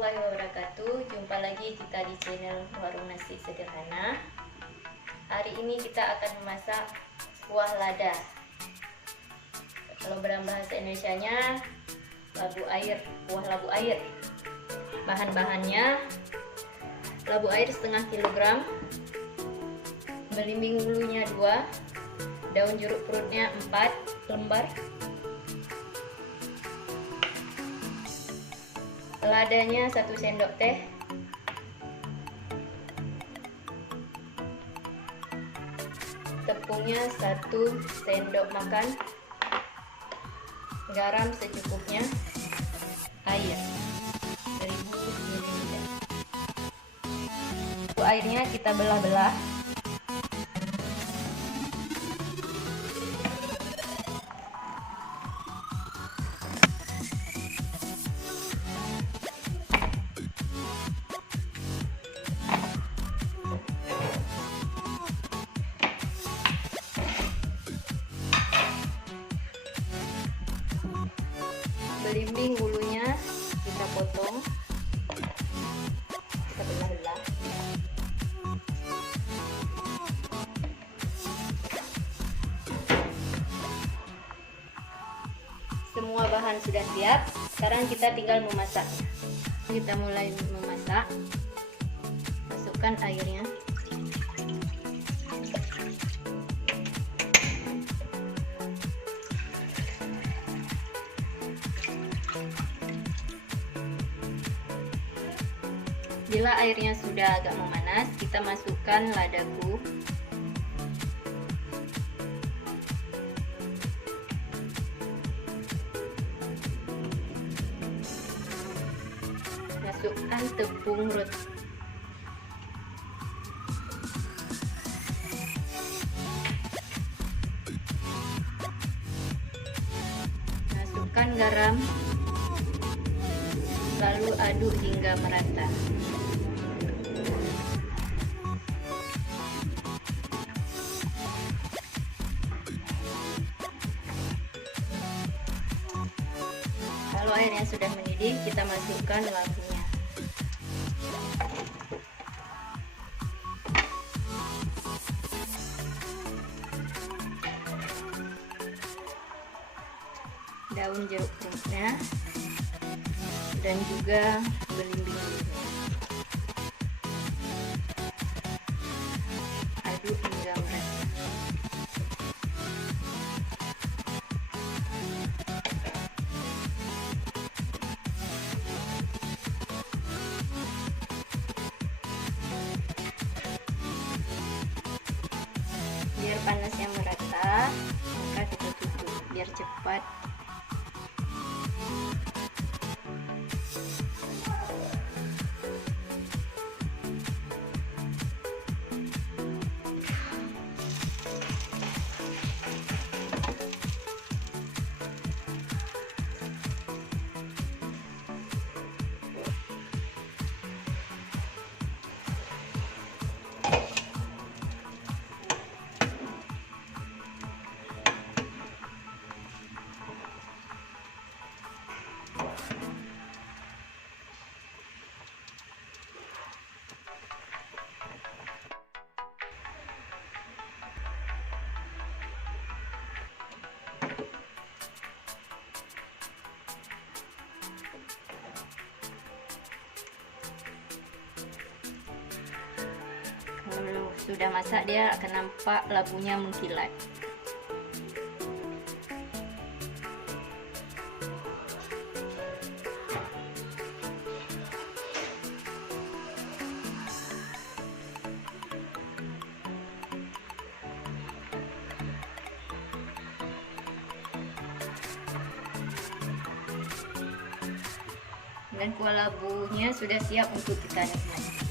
warahmatullahi wabarakatuh. Jumpa lagi kita di channel Warung Nasi Sederhana. Hari ini kita akan memasak kuah lada. Kalau dalam bahasa Indonesianya labu air, kuah labu air. Bahan-bahannya labu air setengah kilogram, belimbing bulunya 2, daun jeruk purutnya 4 lembar, ladanya 1 sendok teh, tepungnya 1 sendok makan, garam secukupnya, air 1000 ml. Airnya kita belah-belah. Belimbing bulunya kita potong, kita belah-belah. Semua bahan sudah siap, sekarang kita tinggal memasaknya. Kita mulai memasak. Masukkan airnya. Bila airnya sudah agak memanas, kita masukkan ladaku. Masukkan tepung roti. Masukkan garam. Lalu aduk hingga merata. Kalau airnya sudah mendidih, kita masukkan labunya. Daun jeruk purutnya dan juga belimbing bulunya. Aduk hingga merata. Biar panasnya merata, maka kita tutup biar cepat. Kalau sudah masak, dia akan nampak labunya mengkilat. Dan kuah labunya sudah siap untuk kita nikmati.